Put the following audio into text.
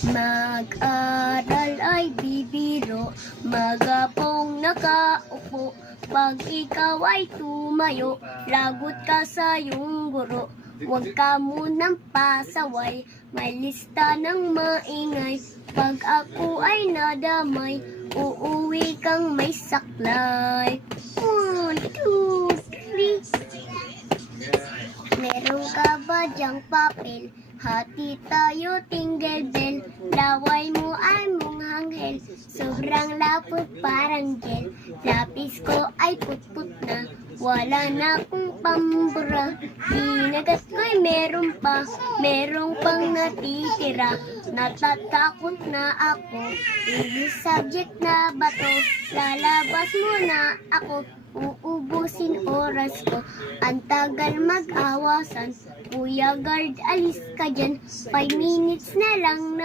Mag-aral ay bibiro, magapong nakaupo. Pag ikaw ay tumayo, lagot ka sa iyong guro. Huwag ka munang pasaway, may lista ng maingay. Pag ako ay nadamay, uuwi kang may saklay. 1, 2, 3. Meron ka ba diyang papel? Hati tayo, tingle bell. Laway mo ay mong hanghel, sobrang lapot parang gel. Lapis ko ay putput na, wala na akong pambura. Ginagat ko'y meron pang natitira. Natatakot na ako, English subject na ba to? Lalabas mo na ako, uubusin oras ko. Ang tagal mag-awasan, Kuya Guard, alis ka dyan. 5 minutes na lang na